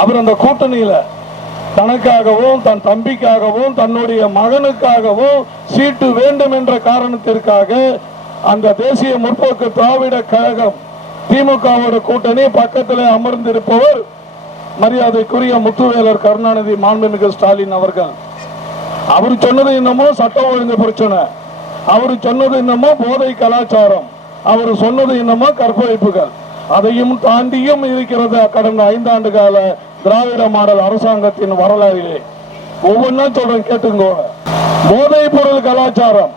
அவர் அந்த கூட்டணியில தனக்காகவும் தன் தம்பிக்காகவும் தன்னுடைய மகனுக்காகவும் சீட்டு வேண்டும் என்ற காரணத்திற்காக அந்த தேசிய முற்போக்கு திராவிட கழகம் திமுகவோட கூட்டணி பக்கத்திலே அமர்ந்திருப்பவர் மரியாதைக்குரிய முத்துவேலர் கருணாநிதி மாண்புமிகு ஸ்டாலின் அவர்கள். அவர் சொன்னது என்னமோ சட்டம் ஒழுங்கு பிரச்சனை, அவர் சொன்னது என்னமோ போதை கலாச்சாரம், அவர் சொன்னது என்னமோ கற்பழிப்புகள். அதையும் தாண்டியும் இருக்கிறது கடந்த 5 ஆண்டு கால திராவிட மாடல் அரசாங்கத்தின் வரலாறிலே. ஒவ்வொன்னா சொல்றேன் கேட்டுங்க. போதைப் பொருள் கலாச்சாரம்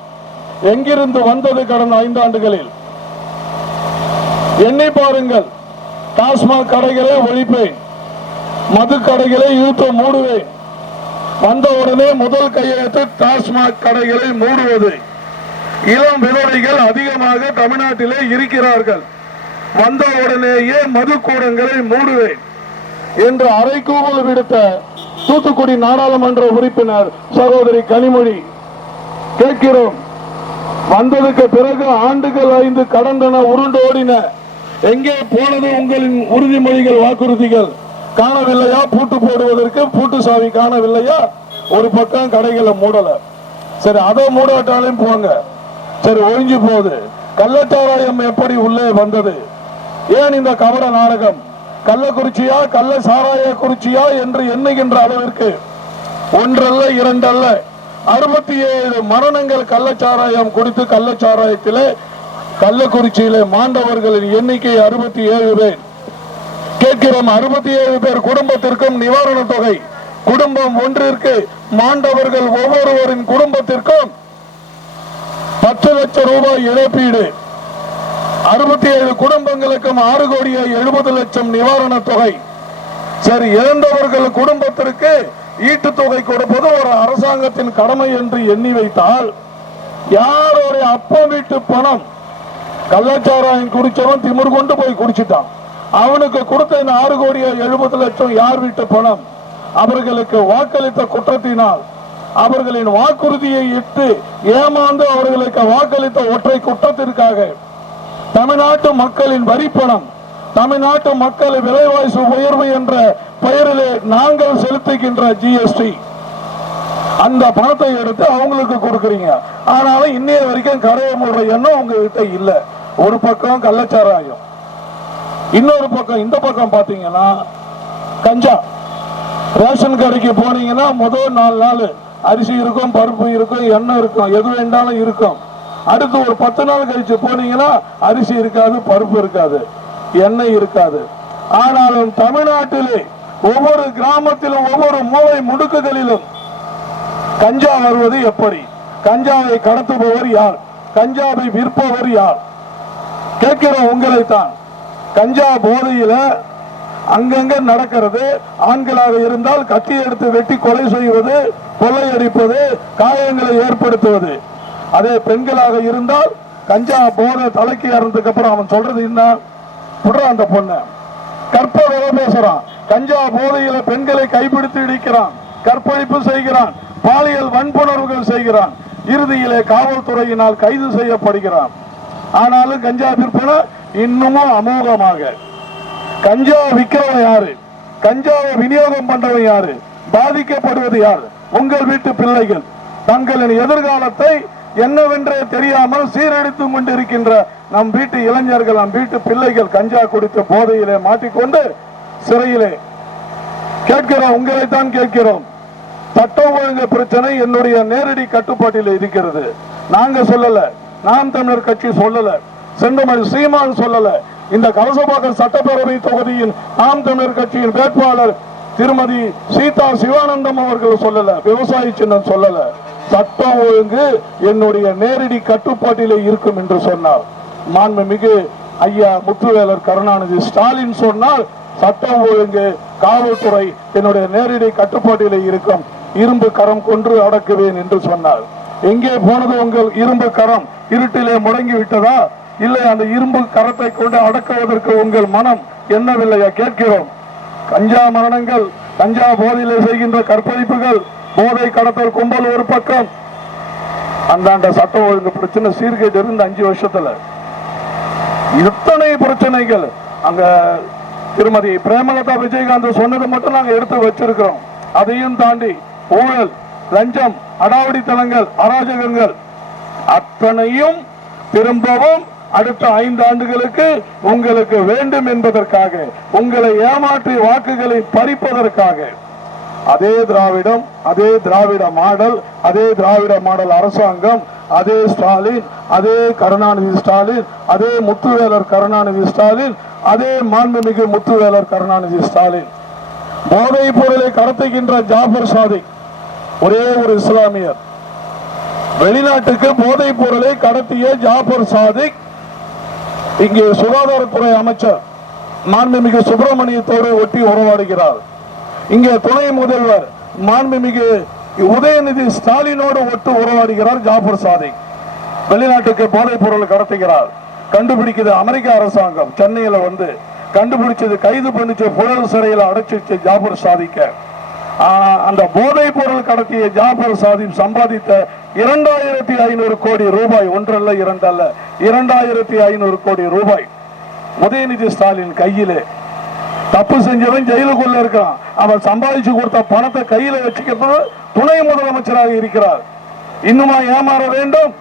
எங்கிருந்து வந்தது? கடந்த 5 ஆண்டுகளில் எண்ணி பாருங்கள். டாஸ்மாக் கடைகளை ஒழிப்பேன், மது கடைகளை இழுத்து மூடுவேன். வந்தவுடனே முதல் கையெழுத்து டாஸ்மாக் கடைகளை மூடுவது. இளம் விரோதிகள் அதிகமாக தமிழ்நாட்டிலே இருக்கிறார்கள், வந்தவுடனேயே மது கூடங்களை மூடுவேன் என்று அறைகூவல் விடுத்த தூத்துக்குடி நாடாளுமன்ற உறுப்பினர் சகோதரி கனிமொழி கேட்கிறோம். வந்ததுக்கு பிறகு ஆண்டுகள் 5 கடந்தன, உருண்டோடின. எங்கே போனது உங்களின் உறுதிமொழிகள், வாக்குறுதிகள்? காணவில்லையா? பூட்டு போடுவதற்கு பூட்டு சாவி காணவில்லையா? ஒரு பக்கம் கடைகளை மூடல, சரி அதை மூடாட்டாலும் போங்க, சரி ஒழிஞ்சு போகுது. கள்ளச்சாராயம் எப்படி உள்ளே வந்தது? ஏன் இந்த கபட நாடகம்? கள்ளக்குறிச்சியா கள்ள சாராய குறிச்சியா என்று எண்ணுகின்ற அளவிற்கு ஒன்றல்ல இரண்டல்ல 67 மரணங்கள் கள்ளச்சாராயம் குடித்து கள்ளச்சாராயத்திலே கள்ளக்குறிச்சியிலே மாண்டவர்களின் எண்ணிக்கை 67 பேர். கேட்கிறோம், 67 பேர் குடும்பத்திற்கும் நிவாரண தொகை, குடும்பம் ஒன்றிற்கு மாண்டவர்கள் ஒவ்வொருவரின் குடும்பத்திற்கும் 10 லட்சம் ரூபாய் இழப்பீடு, 67 குடும்பங்களுக்கும் 6 கோடியே 70 லட்சம் நிவாரண தொகை. சரி, இறந்தவர்கள் குடும்பத்திற்கு ஈட்டு தொகை கொடுப்பது ஒரு அரசாங்கத்தின் கடமை என்று எண்ணி வைத்தால், யாருடைய அப்பா வீட்டு பணம் கள்ளச்சாராயம் குடிச்சவன் திமிர் கொண்டு போய் குடிச்சிட்டான், அவனுக்கு கொடுத்த 6 கோடியே 70 லட்சம் யார் வீட்டு பணம்? அவர்களுக்கு வாக்களித்த குற்றத்தினால், அவர்களின் வாக்குறுதியை இட்டு ஏமாந்து அவர்களுக்கு வாக்களித்த ஒற்றை குற்றத்திற்காக தமிழ்நாட்டு மக்களின் வரி பணம், தமிழ்நாட்டு மக்கள் விலைவாசி உயர்வு என்ற பெயரிலே நாங்கள் செலுத்துகின்ற ஜிஎஸ்டி, அந்த பணத்தை எடுத்து அவங்களுக்கு கொடுக்கறீங்க. ஆனாலும் இன்னைய வரைக்கும் கரையை மூடுற எண்ணம் உங்ககிட்ட இல்ல. ஒரு பக்கம் கள்ளச்சாராயம், இன்னொரு பக்கம் இந்த பக்கம் பாத்தீங்கன்னா கஞ்சா. ரேஷன் கடைக்கு போனீங்கன்னா முதல் 4 நாள் அரிசி இருக்கும், பருப்பு இருக்கும், எண்ணெய் இருக்கும், எது வேண்டாலும் இருக்கும். அடுத்து ஒரு 10 நாள் கழிச்சு போனீங்கன்னா அரிசி இருக்காது, பருப்பு இருக்காது, எண்ணெய் இருக்காது. ஆனாலும் தமிழ்நாட்டிலே ஒவ்வொரு கிராமத்திலும் ஒவ்வொரு மூலை முடுக்குகளிலும் கஞ்சா வருவது எப்படி? கஞ்சாவை கடத்துபவர் யார்? கஞ்சாவை விற்பவர் யார்? கேட்கிறோம் உங்களைத்தான். கஞ்சா போதையில அங்கங்க நடக்கிறது. ஆண்களாக இருந்தால் கத்தி எடுத்து வெட்டி கொலை செய்வது, கொள்ளையடிப்பது, காயங்களை ஏற்படுத்துவது. அதே பெண்களாக இருந்தால் கஞ்சா போதை தலைக்கு ஏறதுக்கு அப்புறம் அவன் சொல்றது என்ன? புடுற அந்த பொண்ணு கற்ப வேலை பேசுறான். கஞ்சா போதையில பெண்களை கைப்பிடித்து இடிக்கிறான், கற்பழிப்பு செய்கிறான், பாலியல் வன்புணர்வுகள் செய்கிறான், இறுதியிலே காவல்துறையினால் கைது செய்யப்படுகிறான். ஆனாலும் கஞ்சா விற்பனை இன்னமும் அமோகமாக. கஞ்சா விற்கிறவன் யாரு? கஞ்சாவை விநியோகம் பண்றவன் யாரு? பாதிக்கப்படுவது யார்? உங்கள் வீட்டு பிள்ளைகள். தங்களின் எதிர்காலத்தை என்னவென்றே தெரியாமல் சீரழித்துக் கொண்டிருக்கின்ற நம் வீட்டு இளைஞர்கள், நம் வீட்டு பிள்ளைகள் கஞ்சா குடித்த போதையிலே மாட்டிக்கொண்டு சிறையிலே. கேட்கிறோம், உங்களைத்தான் கேட்கிறோம். சட்டம் ஒழுங்கு பிரச்சனை என்னுடைய நேரடி கட்டுப்பாட்டில் இருக்கிறது. நாங்க சொல்லல, நாம் தமிழர் கட்சி சொல்லல, செந்தமிழ் சீமான் சொல்லல, இந்த கலசபாக்கம் சட்டப்பேரவை தொகுதியின் நாம் தமிழர் கட்சியின் வேட்பாளர் திருமதி சீதா சிவானந்தம் அவர்கள் சொல்லல, விவசாயி சின்னம் சொல்லல. சட்டம் ஒழுங்கு என்னுடைய நேரடி கட்டுப்பாட்டிலே இருக்கும் என்று சொன்னார் மாண்புமிகு ஐயா முத்துவேலர் கருணாநிதி ஸ்டாலின். சொன்னால் சட்டம் ஒழுங்கு, காவல்துறை என்னுடைய நேரடி கட்டுப்பாட்டிலே இருக்கும், இரும்பு கரம் கொன்று அடக்குவேன் என்று சொன்னார். எங்கே போனது உங்கள் இரும்பு கரம்? இருட்டிலே முடங்கி விட்டதா? இல்லை, அந்த இரும்பு கரத்தை கொண்டு அடக்குவதற்கு உங்கள் மனம் என்னவில்லையா? கேட்கிறோம். கஞ்சா மரணங்கள், கஞ்சா போதையிலே செய்கின்ற கற்பழிப்புகள், போதை கடத்தல் கும்பல் ஒரு பக்கம். அந்தாண்ட சட்டம் ஒழுங்கு பிரச்சனை சீர்கேடு இருந்து 5 வருஷத்துல இத்தனை பிரச்சனைகள். அங்க திருமதி பிரேமலதா விஜயகாந்த் சொன்னது மட்டும் நாங்க எடுத்து வச்சிருக்கிறோம். அதையும் தாண்டி ஊழல், லஞ்சம், அடாவடித்தனங்கள், அராஜகங்கள் அத்தனையும் திரும்பவும் அடுத்த 5 ஆண்டுகளுக்கு உங்களுக்கு வேண்டும் என்பதற்காக, உங்களை ஏமாற்றி வாக்குகளை பறிப்பதற்காக அதே திராவிடம், அதே திராவிட மாடல், அதே திராவிட மாடல் அரசாங்கம், அதே ஸ்டாலின், அதே கருணாநிதி ஸ்டாலின், அதே முத்துவேலர் கருணாநிதி ஸ்டாலின், அதே மாண்புமிகு முத்துவேலர் கருணாநிதி ஸ்டாலின், போதைப் பொருளை கடத்துகின்ற ஜாபர் சாதிக் ஒரே ஒரு இஸ்லாமியர், வெளிநாட்டுக்கு போதைப் பொருளை கடத்திய ஜாபர் சாதிக் இங்கே சுகாதாரத்துறை அமைச்சர் மாண்புமிகு சுப்பிரமணியத்தோடு ஒட்டி உறவாடுகிறார். இங்கே துணை முதல்வர் மாண்புமிகு உதயநிதி ஸ்டாலினோடு ஒட்டு உறவாடுகிறார் ஜாபர் சாதிக். வெளிநாட்டுக்கு போதைப் பொருள் கடத்துகிறார். கண்டுபிடிக்குது அமெரிக்க அரசாங்கம். சென்னையில வந்து கண்டுபிடிச்சது, கைது பண்ணிச்சு, புழல் சிறையில் அடைச்சிச்சு ஜாபர் சாதிக்க. அந்த போதைப் பொருள் கடத்திய ஜாபர் சாதிக் சம்பாதித்த 2500 கோடி ரூபாய், ஒன்றல்ல இரண்டல்ல, 2500 கோடி ரூபாய் உதயநிதி ஸ்டாலின் கையிலே. தப்பு செஞ்சவன் ஜெயிலுக்குள்ள இருக்கான். அவன் சம்பாதிச்சு கொடுத்த பணத்தை கையில வச்சுக்கிறது துணை முதலமைச்சராக இருக்கிறார். இன்னுமா ஏமாற வேண்டும்?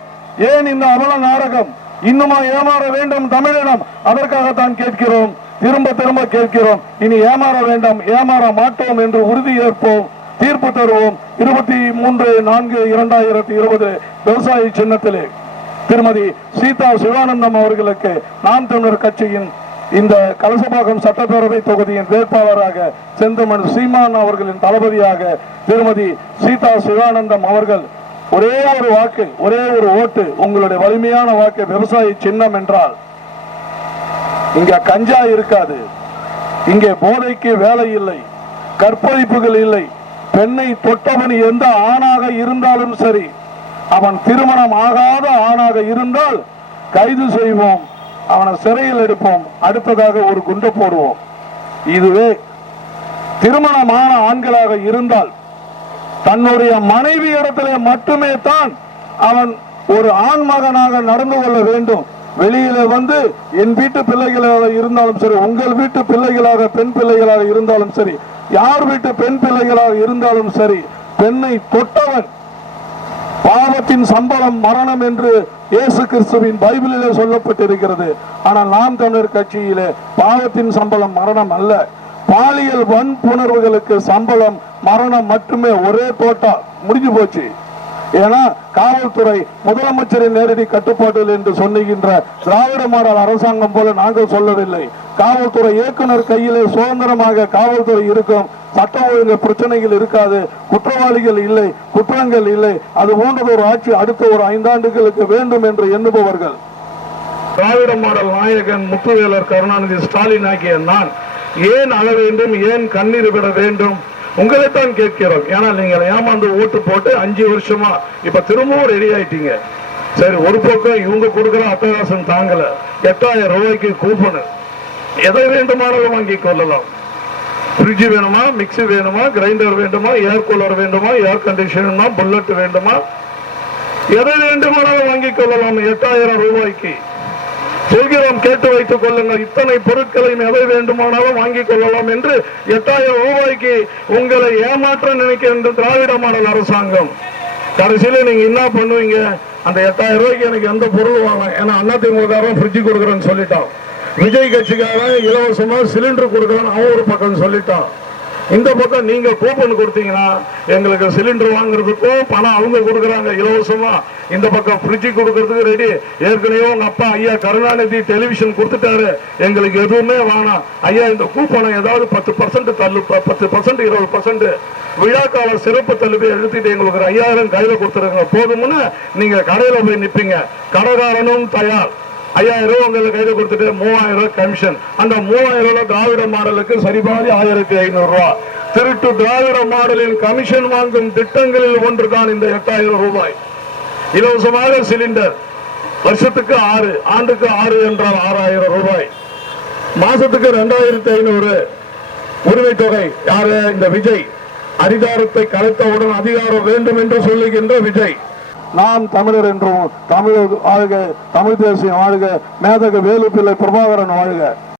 ஏன் இந்த அவல நாடகம்? இன்னுமா ஏமாற வேண்டும் தமிழினம்? அதற்காகத்தான் கேட்கிறோம், திரும்ப திரும்ப கேட்கிறோம். இனி ஏமாற வேண்டாம், ஏமாற மாட்டோம் என்று உறுதி ஏற்போம், தீர்ப்பு தருவோம். 23/4/2020 விவசாய சின்னத்திலே திருமதி சீதா சிவானந்தம் அவர்களுக்கு நாம் தமிழர் கட்சியின் இந்த கலசபாக்கம் சட்டப்பேரவை தொகுதியின் வேட்பாளராக செந்தமன் சீமான் அவர்களின் தளபதியாக திருமதி சீதா சிவானந்தம் அவர்கள் ஒரே ஒரு வாக்கு, ஒரே ஒரு ஓட்டு, உங்களுடைய வலிமையான வாக்கு விவசாய சின்னம் என்றால் இங்க கஞ்சா இருக்காது, இங்கே போதைக்கு வேலை இல்லை, கற்பழிப்புகள் இல்லை. பெண்ணை தொட்டவன் எந்த ஆணாக இருந்தாலும் சரி, அவன் திருமணம் ஆகாத ஆணாக இருந்தால் கைது செய்வோம், அவனை சிறையில் எடுப்போம், அடுத்ததாக ஒரு குண்டை போடுவோம். இதுவே திருமணமான ஆண்களாக இருந்தால் தன்னுடைய மனைவி இடத்திலே மட்டுமே தான் அவன் ஒரு ஆண் மகனாக நடந்து கொள்ள வேண்டும். வெளியில வந்து என் வீட்டு பிள்ளைகளாக இருந்தாலும் சரி, உங்கள் வீட்டு பிள்ளைகளாக பெண் பிள்ளைகளாக இருந்தாலும் சரி, யார் வீட்டு பெண் பிள்ளைகளாக இருந்தாலும் சரி, பெண்ணை தொட்டவன் பாவத்தின் சம்பளம் மரணம் என்று இயேசு கிறிஸ்துவின் பைபிளிலே சொல்லப்பட்டிருக்கிறது. ஆனால் நாம் தமிழர் கட்சியிலே பாவத்தின் சம்பளம் மரணம் அல்ல, பாலியல் வன்புணர்வுகளுக்கு சம்பளம் மரணம் மட்டுமே. ஒரே தோட்டா முடிஞ்சு போச்சு. ஏன்னா காவல்துறை முதலமைச்சரின் நேரடி கட்டுப்பாட்டில் என்று சொல்லுகின்ற திராவிட மாடல் அரசாங்கம் போல நாங்கள் சொல்லவில்லை. காவல்துறை இயக்குனர் கையிலே சுதந்திரமாக காவல்துறை இருக்கும். சட்ட ஒழுங்கு பிரச்சனைகள் இருக்காது, குற்றவாளிகள் இல்லை, குற்றங்கள் இல்லை. அது போன்றது ஒரு ஆட்சி அடுத்த ஒரு 5 ஆண்டுகளுக்கு வேண்டும் என்று எண்ணுபவர்கள் திராவிட மாடல் நாயகன் முத்துவேலர் கருணாநிதி ஸ்டாலின் ஆகிய நான் ஏன் அழ வேண்டும், ஏன் கண்ணீர் விட வேண்டும்? உங்களைத்தான் கேட்கிறோம். ஏன்னா நீங்கள் ஏமாந்து ஓட்டு போட்டு 5 வருஷமா இப்ப திரும்பவும் ரெடி ஆயிட்டீங்க. சரி, ஒரு பக்கம் இவங்க கொடுக்கிற அட்டகாசம் தாங்கல, 8000 ரூபாய்க்கு கூப்பன் எதை வேண்டுமானாலும் வாங்கி கொள்ளலாம். ஃப்ரிட்ஜ் வேணுமா, மிக்சி வேணுமா, கிரைண்டர் வேண்டுமா, ஏர் கூலர் வேண்டுமா, ஏர் கண்டிஷனா, புல்லட் வேண்டுமா, எதை வேண்டுமானாலும் வாங்கிக் கொள்ளலாம் 8000 ரூபாய்க்கு. சொல்கிறோம், கேட்டு வைத்துக் கொள்ளுங்கள். இத்தனை பொருட்களையும் எதை வேண்டுமானாலும் வாங்கிக் கொள்ளலாம் என்று 8000 ரூபாய்க்கு உங்களை ஏமாற்ற நினைக்கின்ற திராவிட மாடல் அரசாங்கம். கடைசியில நீங்க என்ன பண்ணுவீங்க? அந்த 8000 ரூபாய்க்கு எனக்கு எந்த பொருள் வாங்கலாம், ஏன்னா அதிமுக ஃப்ரிட்ஜ் கொடுக்குறேன்னு சொல்லிட்டான். விஜய் கட்சிக்காரன் இலவசமா சிலிண்டர் கொடுக்குறேன்னு அவன் ஒரு பக்கம் சொல்லிட்டான். இந்த பக்கம் நீங்க கூப்பன் கொடுத்தீங்கன்னா எங்களுக்கு சிலிண்டர் வாங்குறதுக்கும் பணம் அவங்க கொடுக்குறாங்க இலவசமா. இந்த பக்கம் ஃப்ரிட்ஜ் கொடுக்கறதுக்கு ரெடி. ஏற்கனவே உங்க அப்பா ஐயா கருணாநிதி டெலிவிஷன் கொடுத்துட்டாரு, எங்களுக்கு எதுவுமே வேணாம் ஐயா, இந்த கூப்பனை ஏதாவது 10% தள்ளு, 10% 20% விழாக்கால சிறப்பு தள்ளுபடி எழுதிட்டு எங்களுக்கு ஒரு 5000 கையில கொடுத்துருங்க போதும்னு நீங்க கடையில போய் நிப்பீங்க. கடைக்காரனும் தயார். 5000 ரூபாய் உங்களுக்கு கையில கொடுத்துட்டு 3000 ரூபாய் கமிஷன். அந்த 3000 ரூபாய் திராவிட மாடலுக்கு சரிபாதி 1500 ரூபாய். திருட்டு திராவிட மாடலின் கமிஷன் வாங்கும் திட்டங்களில் ஒன்றுதான் இந்த 8000 ரூபாய். இலவசமாக சிலிண்டர் வருஷத்துக்கு 6, ஆண்டுக்கு 6 என்றால் 6000 ரூபாய். மாசத்துக்கு 2500 உரிமை தொகை. யாரு? இந்த விஜய். அதிகாரத்தை கலைத்தவுடன் அதிகாரம் வேண்டும் என்று சொல்லுகின்ற விஜய். நாம் தமிழர் என்றும் தமிழ் வாழ்க, தமிழ் தேசியம் வாழ்க, மேதகு வேலுப்பிள்ளை பிரபாகரன் வாழ்க.